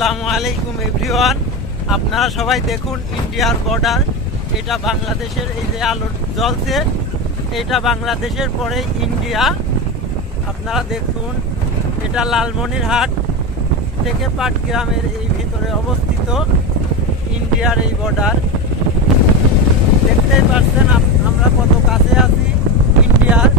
আসসালামু আলাইকুম এভরিওয়ান। আপনারা সবাই দেখুন ইন্ডিয়ার বর্ডার। এটা বাংলাদেশের, এই যে আলো জ্বলছে এটা বাংলাদেশের পরে ইন্ডিয়া। আপনারা দেখুন এটা লালমনিরহাট থেকে পাটগ্রামের এই ভিতরে অবস্থিত ইন্ডিয়ার এই বর্ডার। দেখতেই পাচ্ছেন আমরা কত কাছে আছি ইন্ডিয়ার।